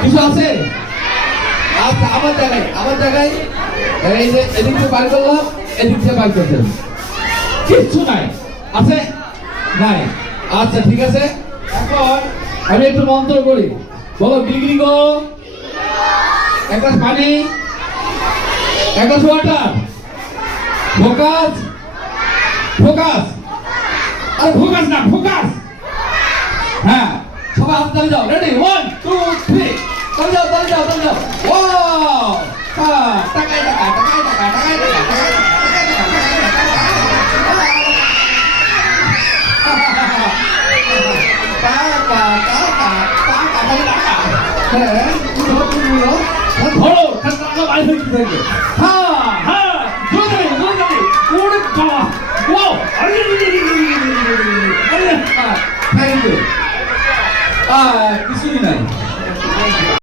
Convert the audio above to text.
কিছু আছে? আচ্ছা, আমার জায়গায় এই যে এদিক থেকে বার করলাম, এদিক থেকে বার করতেন, কিচ্ছু নাই, আছে নাই? আচ্ছা ঠিক আছে, এখন আমি একটু মন্ত্র করি, বলো ডিগ্রি গো, এক গ্লাস পানি, এক গ্লাস ওয়াটার, ফোকাস ফোকাস, আরে ফোকাস না ফোকাস, হ্যাঁ সবাই হাত তালে যাও, রেডি 1 2 3, তালে যাও তালে যাও তালে যাও, ওয়াও হ্যাঁ টাকায় টাকায় টাকায় টাকায় টাকায় টাকায় ধরো খাতা বাইরে থেকে থাকে, হ্যাঁ হ্যাঁ জোরে জোরে ওরে বাবা, ওয়াও আরে আরে থ্যাংক ইউ কিছুই নাই।